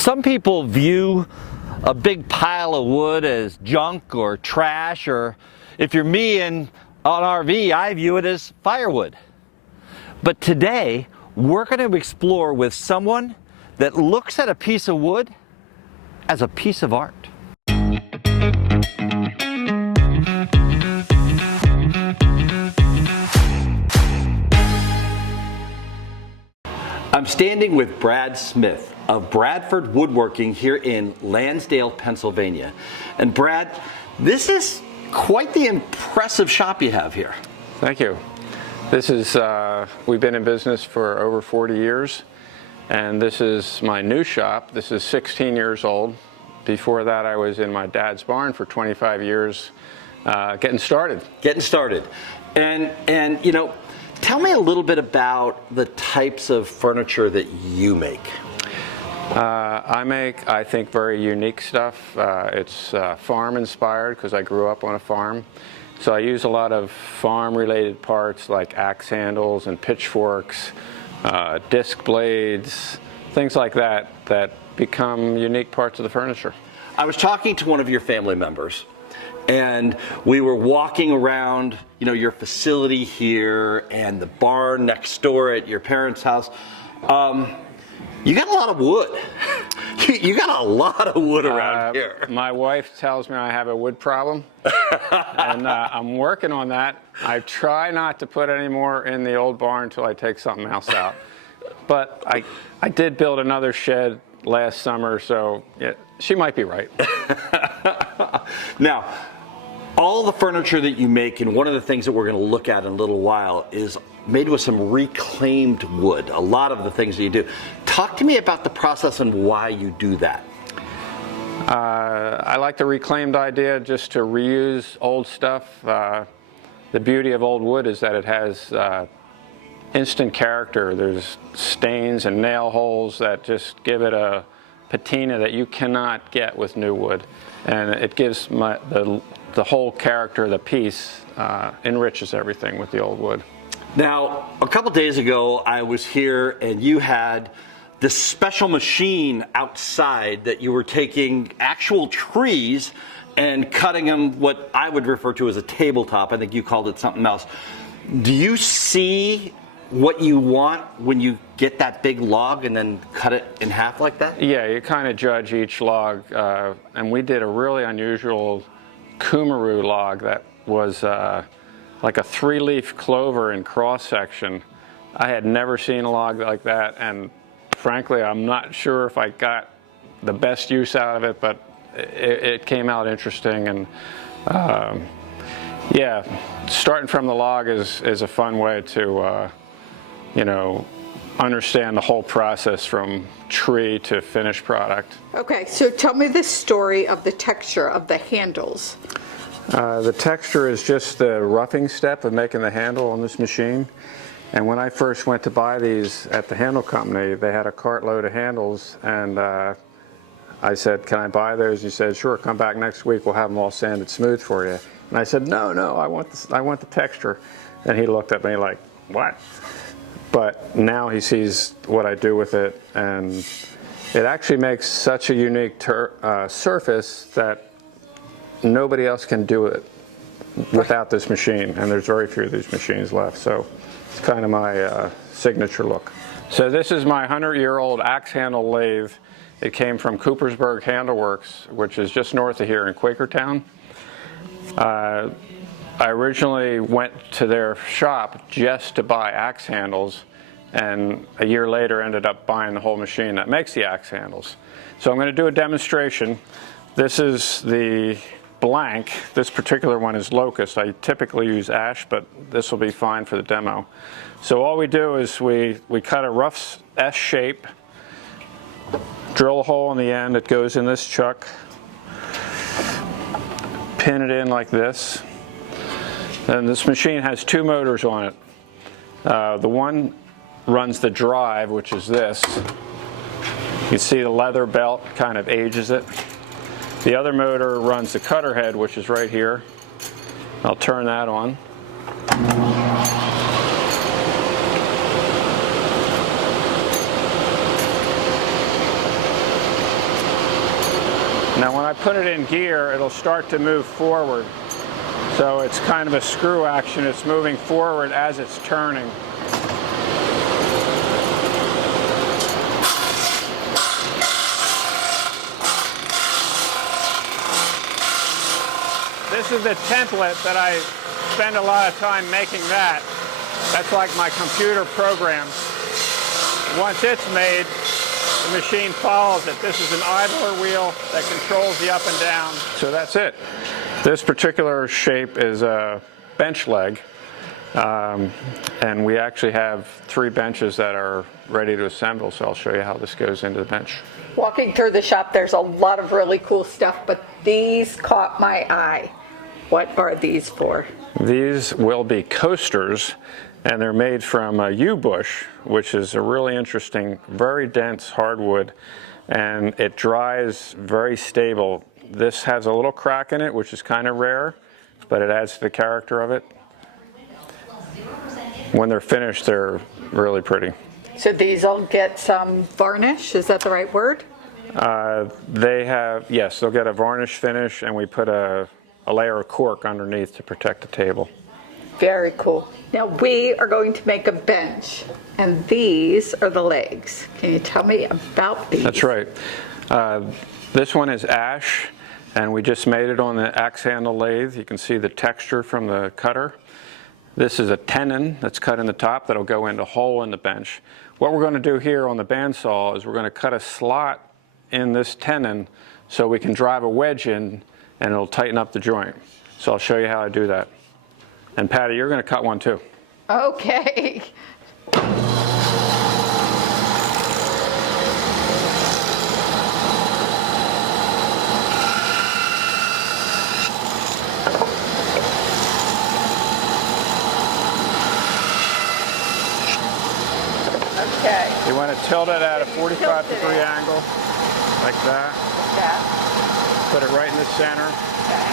Some people view a big pile of wood as junk or trash, or if you're me and on RV, I view it as firewood. But today, we're going to explore with someone that looks at a piece of wood as a piece of art. I'm standing with Brad Smith of Bradford Woodworking here in Lansdale, Pennsylvania. And Brad, this is quite the impressive shop you have here. Thank you. This is, we've been in business for over 40 years, and this is my new shop. This is 16 years old. Before that, I was in my dad's barn for 25 years, getting started. And you know, tell me a little bit about the types of furniture that you make. I make, I think, very unique stuff. It's farm inspired because I grew up on a farm. So I use a lot of farm related parts like axe handles and pitchforks, disc blades, things like that that become unique parts of the furniture. I was talking to one of your family members, and we were walking around, you know, your facility here and the barn next door at your parents' house. You got a lot of wood. You got a lot of wood around here. My wife tells me I have a wood problem, and I'm working on that. I try not to put any more in the old barn until I take something else out. But I did build another shed last summer, so yeah, she might be right. Now, all the furniture that you make, and one of the things that we're going to look at in a little while, is made with some reclaimed wood. A lot of the things that you do. Talk to me about the process and why you do that. I like the reclaimed idea, just to reuse old stuff. The beauty of old wood is that it has instant character. There's stains and nail holes that just give it a patina that you cannot get with new wood, and it gives the whole character of the piece, enriches everything with the old wood. Now, a couple days ago, I was here and you had this special machine outside that you were taking actual trees and cutting them what I would refer to as a tabletop. I think you called it something else. Do you see what you want when you get that big log and then cut it in half like that? Yeah, you kind of judge each log, and we did a really unusual Kumaru log that was like a 3-leaf clover in cross section. I had never seen a log like that, and frankly, I'm not sure if I got the best use out of it, but it came out interesting. And yeah, starting from the log is a fun way to you know, understand the whole process from tree to finished product. Okay, so tell me the story of the texture of the handles. The texture is just the roughing step of making the handle on this machine. And when I first went to buy these at the handle company, they had a cartload of handles, and I said, "Can I buy those?" He said, "Sure, come back next week, we'll have them all sanded smooth for you." And I said, no, I want the texture. And he looked at me like, "What?" But now he sees what I do with it, and it actually makes such a unique surface that nobody else can do it without this machine, and there's very few of these machines left, so it's kind of my signature look. So this is my 100-year-old axe handle lathe. It came from Coopersburg Handle Works, which is just north of here in Quakertown. I originally went to their shop just to buy axe handles, and a year later ended up buying the whole machine that makes the axe handles. So I'm going to do a demonstration. This is the blank. This particular one is locust. I typically use ash, but this will be fine for the demo. So all we do is we cut a rough S shape, drill a hole in the end. It goes in this chuck, pin it in like this. And this machine has 2 motors on it. The one runs the drive, which is this. You see the leather belt kind of ages it. The other motor runs the cutter head, which is right here. I'll turn that on. Now when I put it in gear, it'll start to move forward. So it's kind of a screw action. It's moving forward as it's turning. This is the template that I spend a lot of time making that. That's like my computer program. Once it's made, the machine follows it. This is an idler wheel that controls the up and down. So that's it. This particular shape is a bench leg. And we actually have 3 benches that are ready to assemble, so I'll show you how this goes into the bench. Walking through the shop, there's a lot of really cool stuff, but these caught my eye. What are these for? These will be coasters, and they're made from yew bush, which is a really interesting, very dense hardwood, and it dries very stable. This has a little crack in it, which is kind of rare, but it adds to the character of it. When they're finished, they're really pretty. So these will get some varnish, is that the right word? They have, yes, they'll get a varnish finish, and we put a layer of cork underneath to protect the table. Very cool. Now we are going to make a bench, and these are the legs. Can you tell me about these? That's right. This one is ash, and we just made it on the axe handle lathe. You can see the texture from the cutter. This is a tenon that's cut in the top that'll go into a hole in the bench. What we're going to do here on the bandsaw is we're going to cut a slot in this tenon so we can drive a wedge in and it'll tighten up the joint. So I'll show you how I do that. And PattI, you're going to cut one too. Okay. Okay. You want to tilt it at a 45-degree angle, like that. Yeah. Put it right in the center. Okay.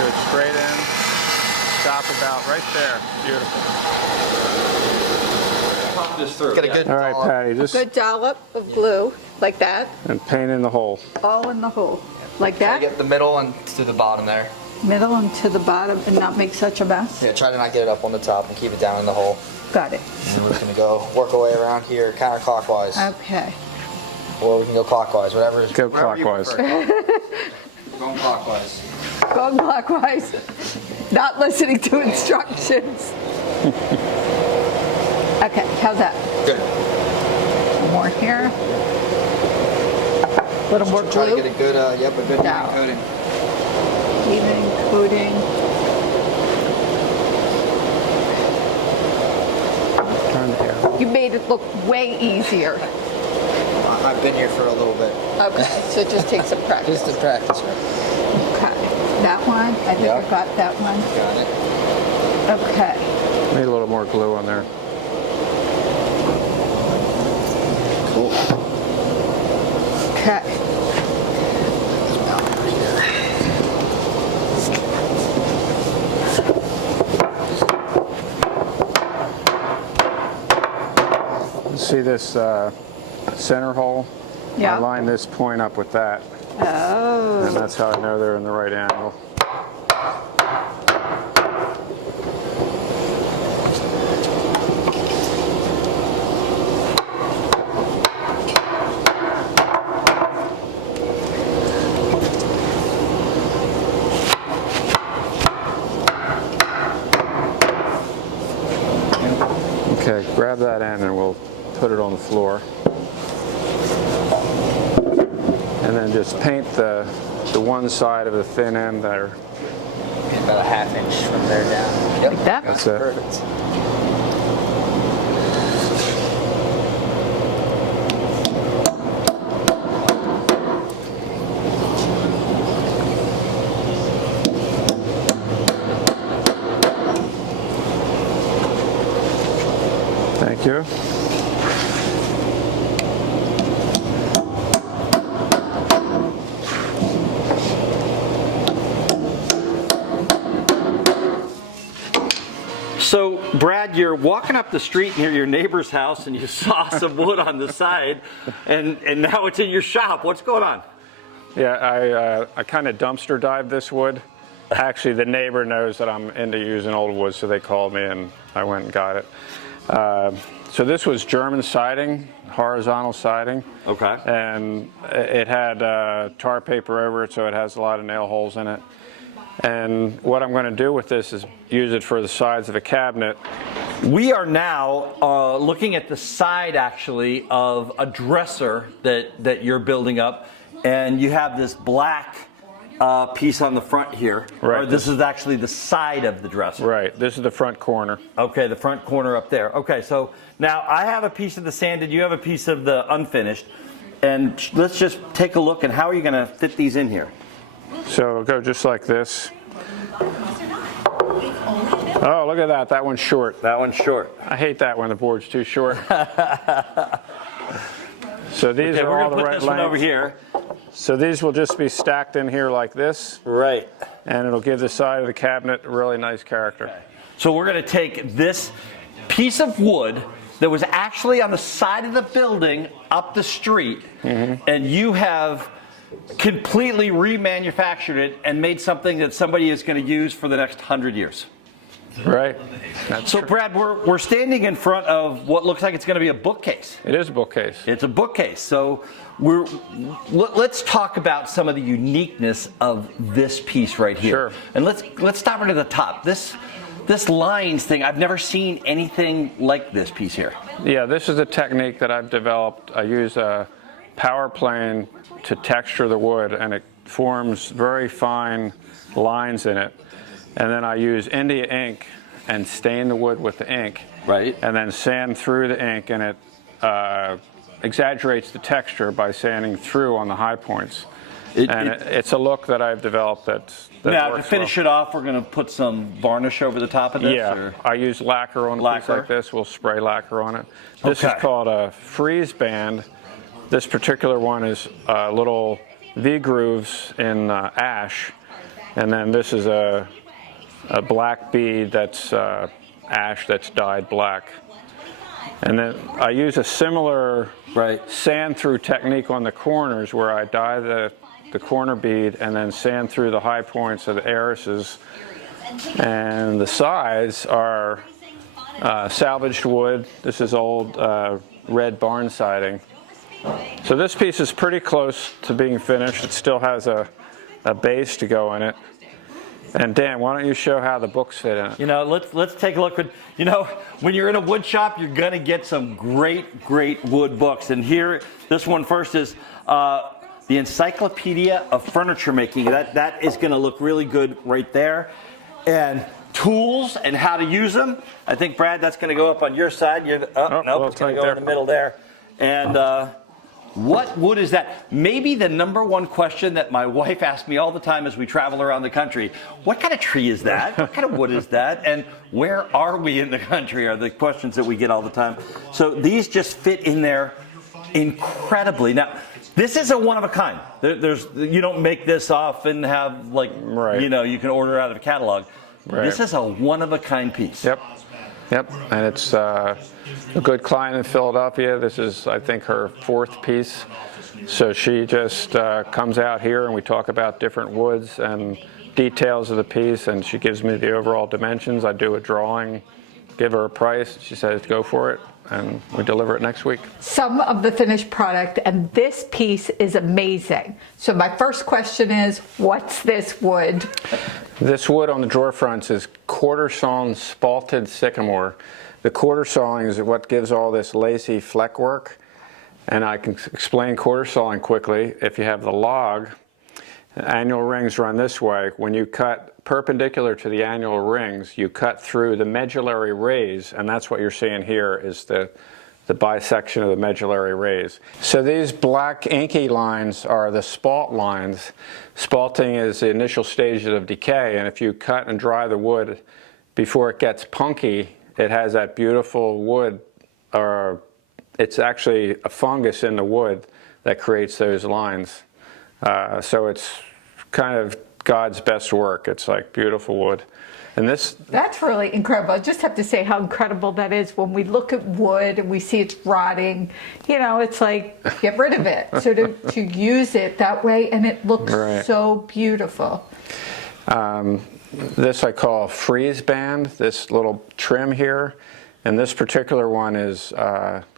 Go straight in. Stop about right there. Beautiful. Pop this through. Get a good All right, PattI, just Good dollop of glue, like that, and paint in the hole. all in the hole, like Try to that. get the middle and to the bottom there. Middle and to the bottom, and not make such a mess. Yeah, try to not get it up on the top and keep it down in the hole. Got it. And then we're just gonna go work our way around here counterclockwise. Okay. Or we can go clockwise, whatever. Go whatever you clockwise. prefer. Going clockwise. Going clockwise. Not listening to instructions. Okay, how's that? Good. More here. A little more Try to glue. get a good, a good No. coating. Even coating. Turn here. You made it look way easier. I've been here for a little bit. Okay, so it just takes some practice. Just to practice, right? Okay. That one, I think I Yeah. got that one. Got it. Okay. Need a little more glue on there. Cool. Okay. See this center hole? Yeah. I line this point up with that, Oh. and that's how I know they're in the right angle. Okay, grab that end and we'll put it on the floor. And then just paint the one side of the thin end there. About a ½ inch from there down. Yep. Like that? That's it. Perfect. Thank you. So, Brad, you're walking up the street near your neighbor's house and you saw some wood on the side, and now it's in your shop. What's going on? Yeah, I kind of dumpster dive this wood. Actually, the neighbor knows that I'm into using old wood, so they called me and I went and got it. So this was German siding, horizontal siding. Okay. And it had tar paper over it, so it has a lot of nail holes in it. And what I'm going to do with this is use it for the sides of a cabinet. We are now looking at the side, actually, of a dresser that you're building up, and you have this black piece on the front here. Right. Or this is actually the side of the dresser. Right. This is the front corner. Okay, the front corner up there. Okay, so now I have a piece of the sanded, you have a piece of the unfinished, and let's just take a look, and how are you going to fit these in here? So it'll go just like this. Oh, look at that. That one's short. That one's short. I hate that when the board's too short. So these Okay, are we're all going to the put right this one over lengths. here. So these will just be stacked in here like this, Right. and it'll give the side of the cabinet a really nice character. So we're going to take this piece of wood that was actually on the side of the building up the street, and you have completely remanufactured it and made something that somebody is going to use for the next 100 years. Right? That's So true. Brad, we're standing in front of what looks like it's going to be a bookcase. It is a bookcase. It's a bookcase. So let's talk about some of the uniqueness of this piece right here. Sure. And let's start right at the top. This lines thing, I've never seen anything like this piece here. Yeah, this is a technique that I've developed. I use a power plane to texture the wood, and it forms very fine lines in it. And then I use India ink and stain the wood with the ink. Right. And then sand through the ink, and it exaggerates the texture by sanding through on the high points. It's a look that I've developed that Now, to works finish well. it off, we're going to put some varnish over the top of this? Yeah, Or? I use lacquer on a piece Lacquer? like this. We'll spray lacquer on it. This Okay. is called a freeze band. This particular one is little V-grooves in ash. And then this is a black bead that's ash that's dyed black. And then I use a similar sand through technique on the corners where I dye the corner bead and then sand through the high points of the irises. And the sides are salvaged wood. This is old red barn siding. So this piece is pretty close to being finished. It still has a base to go in it. And Dan, why don't you show how the books fit in it? You know, let's take a look at, you know, when you're in a wood shop, you're going to get some great wood books. And here, this one first is the Encyclopedia of Furniture Making. That is going to look really good right there. And tools and how to use them. I think, Brad, that's going to go up on your side. Nope, well, it's going to right go in the middle there. And what wood is that? Maybe the number one question that my wife asks me all the time as we travel around the country, what kind of tree is that? What kind of wood is that? And where are we in the country are the questions that we get all the time. So these just fit in there incredibly. Now, this is a one of a kind. You don't make this off and have like, you know, you can order out of a catalog. Right. This is a one of a kind piece. Yep, and it's a good client in Philadelphia. This is, I think, her fourth piece. So she just comes out here and we talk about different woods and details of the piece, and she gives me the overall dimensions. I do a drawing, give her a price. She says, go for it, and we deliver it next week. Some of the finished product, and this piece is amazing. So my first question is, what's this wood? This wood on the drawer fronts is quarter sawn spalted sycamore. The quarter sawing is what gives all this lacy fleck work. And I can explain quarter sawing quickly. If you have the log, the annual rings run this way. When you cut perpendicular to the annual rings, you cut through the medullary rays, and that's what you're seeing here is the bisection of the medullary rays. So these black inky lines are the spalt lines. Spalting is the initial stages of decay, and if you cut and dry the wood before it gets punky, it has that beautiful wood, or it's actually a fungus in the wood that creates those lines. So it's kind of God's best work. It's like beautiful wood. And this, That's really incredible. I just have to say how incredible that is. When we look at wood and we see it's rotting, you know, it's like, get rid of it. So to use it that way, and it looks Right. so beautiful. this I call a freeze band, this little trim here. And this particular one is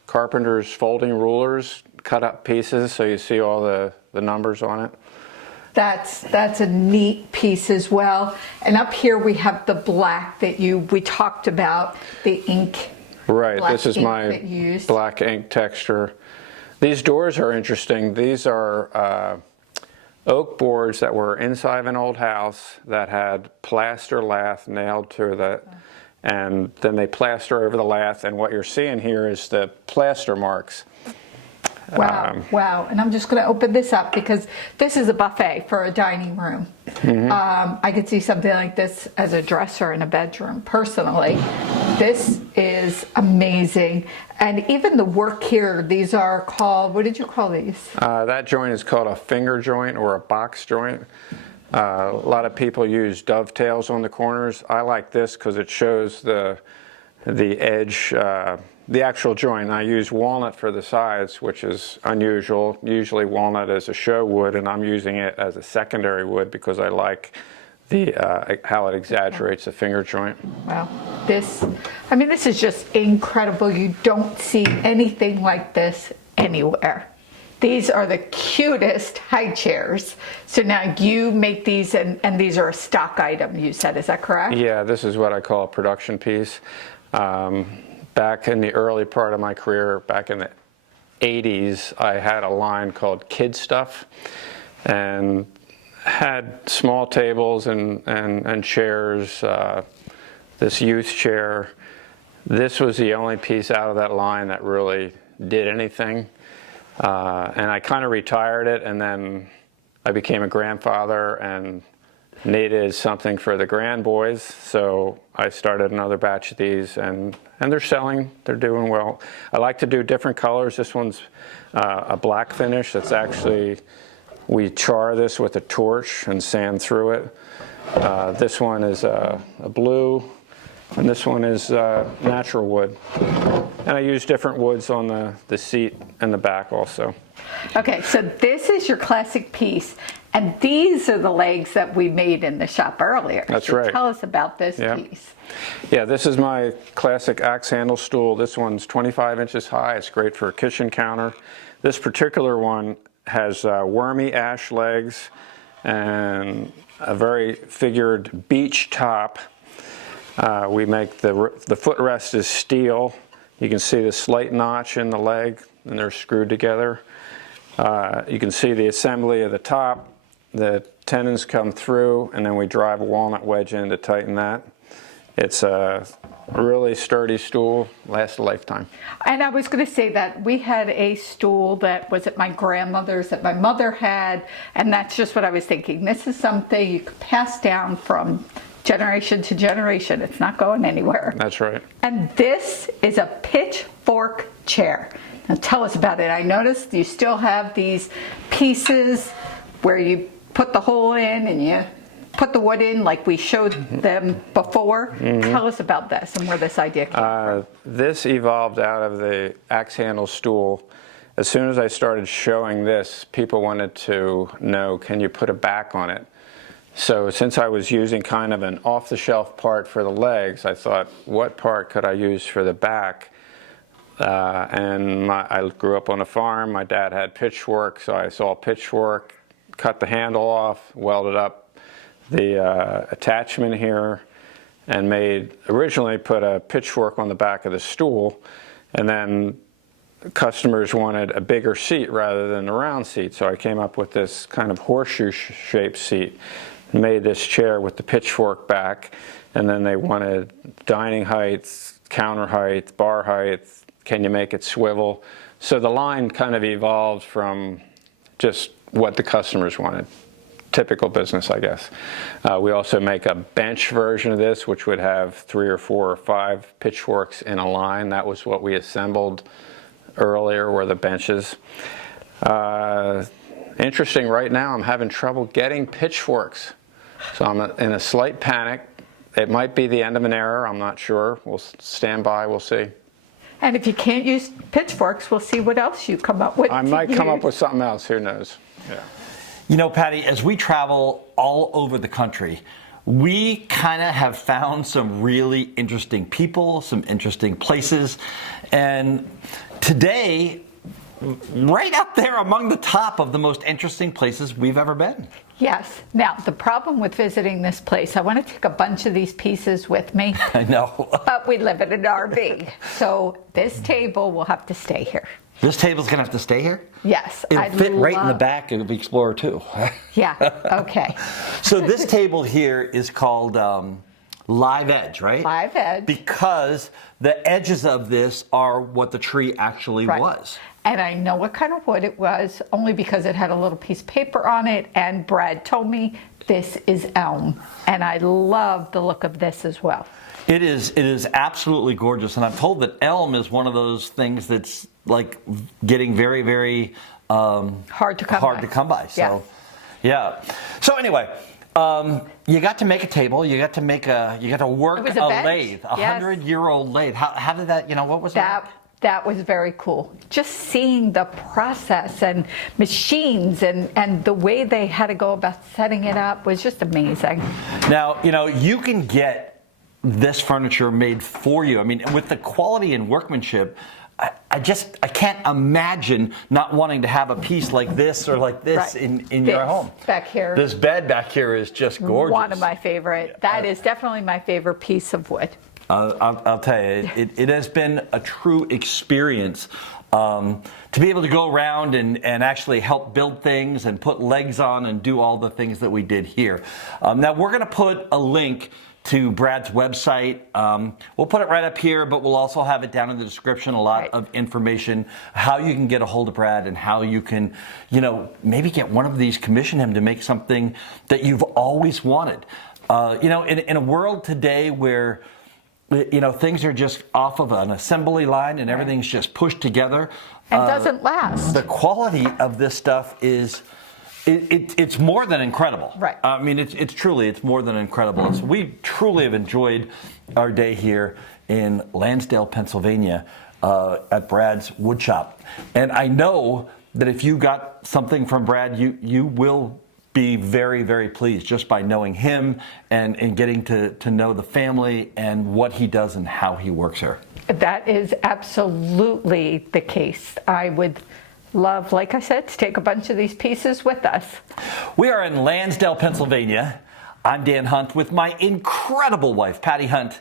carpenter's folding rulers, cut up pieces, so you see all the numbers on it. That's a neat piece as well. And up here we have the black that we talked about, the ink. Right, Black this is ink my that you used. black ink texture. These doors are interesting. These are oak boards that were inside of an old house that had plaster lath nailed to the, and then they plaster over the lath, and what you're seeing here is the plaster marks. Wow, wow. And I'm just going to open this up because this is a buffet for a dining room. I could see something like this as a dresser in a bedroom, personally. This is amazing. And even the work here, these are called, what did you call these? That joint is called a finger joint or a box joint. A lot of people use dovetails on the corners. I like this because it shows the edge, the actual joint. I use walnut for the sides, which is unusual. Usually walnut is a show wood, and I'm using it as a secondary wood because I like how it exaggerates the finger joint. Wow. This is just incredible. You don't see anything like this anywhere. These are the cutest high chairs. So now you make these, and these are a stock item, you said, is that correct? Yeah, this is what I call a production piece. Back in the early part of my career, back in the 80s, I had a line called Kid Stuff and had small tables and chairs, this youth chair. This was the only piece out of that line that really did anything. And I kind of retired it, and then I became a grandfather and needed something for the grand boys, so I started another batch of these, and they're selling, they're doing well. I like to do different colors. This one's a black finish. That's actually, we char this with a torch and sand through it. This one is a blue, and this one is natural wood. And I use different woods on the seat and the back also. Okay, so this is your classic piece, and these are the legs that we made in the shop earlier. That's so right. Tell us about this Yeah. piece. Yeah, this is my classic axe handle stool. This one's 25 inches high. It's great for a kitchen counter. This particular one has wormy ash legs and a very figured beech top. We make the footrest is steel. You can see the slate notch in the leg, and they're screwed together. You can see the assembly of the top. The tenons come through, and then we drive a walnut wedge in to tighten that. It's a really sturdy stool, lasts a lifetime. And I was going to say that we had a stool that was at my grandmother's that my mother had, and that's just what I was thinking. This is something you could pass down from generation to generation. It's not going anywhere. That's right. And this is a Pitchfork Chair. Now tell us about it. I noticed you still have these pieces where you put the hole in and you put the wood in like we showed them before. Tell us about this and where this idea came from. This evolved out of the axe handle stool. As soon as I started showing this, people wanted to know, can you put a back on it? So since I was using kind of an off-the-shelf part for the legs, I thought, what part could I use for the back? I grew up on a farm. My dad had pitchfork, so I saw pitchfork, cut the handle off, welded up the attachment here, and originally put a pitchfork on the back of the stool, and then customers wanted a bigger seat rather than the round seat, so I came up with this kind of horseshoe-shaped seat. Made this chair with the pitchfork back, and then they wanted dining heights, counter height, bar height, can you make it swivel? So the line kind of evolved from just what the customers wanted. Typical business, I guess. We also make a bench version of this, which would have 3 or 4 or 5 pitchforks in a line. That was what we assembled earlier, were the benches. Interesting, right now I'm having trouble getting pitchforks. So I'm in a slight panic, It might be the end of an era, I'm not sure. We'll stand by, we'll see. And if you can't use pitchforks, we'll see what else you come up with. I might come up with something else, who knows? Yeah. You know, PattI, as we travel all over the country, we kind of have found some really interesting people, some interesting places, and today, right up there among the top of the most interesting places we've ever been. Yes. Now, the problem with visiting this place, I want to take a bunch of these pieces with me. I know. But we live in an RV. So this table will have to stay here. This table's going to have to stay here? Yes. It'll fit right in the back of the Explorer, too. Yeah. Okay. So this table here is called live edge, right? Live edge. Because the edges of this are what the tree actually was. And I know what kind of wood it was, only because it had a little piece of paper on it, and Brad told me this is elm. And I love the look of this as well. It is absolutely gorgeous, and I'm told that elm is one of those things that's like getting very, very hard to come by. So, yeah. So anyway, you got to make a table. You got to work a lathe, 100-year-old lathe. How did that? What was that? That was very cool. Just seeing the process and machines and the way they had to go about setting it up was just amazing. Now, you can get this furniture made for you. I mean, with the quality and workmanship, I can't imagine not wanting to have a piece like this or like this in your home. Back here. This bed back here is just gorgeous. One of my favorite. That is definitely my favorite piece of wood. I'll tell you, it has been a true experience to be able to go around and actually help build things and put legs on and do all the things that we did here. Now we're going to put a link to Brad's website. We'll put it right up here, but we'll also have it down in the description, a lot of information, how you can get a hold of Brad and how you can, maybe get one of these, commission him to make something that you've always wanted. In a world today where things are just off of an assembly line and everything's just pushed together. And doesn't last. The quality of this stuff is, it's more than incredible. Right. I mean, it's truly more than incredible. So we truly have enjoyed our day here in Lansdale, Pennsylvania, at Brad's wood shop. And I know that if you got something from Brad, you will be very, very pleased just by knowing him and getting to know the family and what he does and how he works here. That is absolutely the case. I would love, like I said, to take a bunch of these pieces with us. We are in Lansdale, Pennsylvania. I'm Dan Hunt with my incredible wife, PattI Hunt,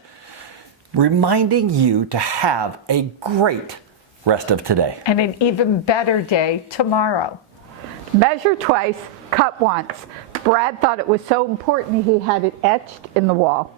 reminding you to have a great rest of today. And an even better day tomorrow. Measure twice, cut once. Brad thought it was so important he had it etched in the wall.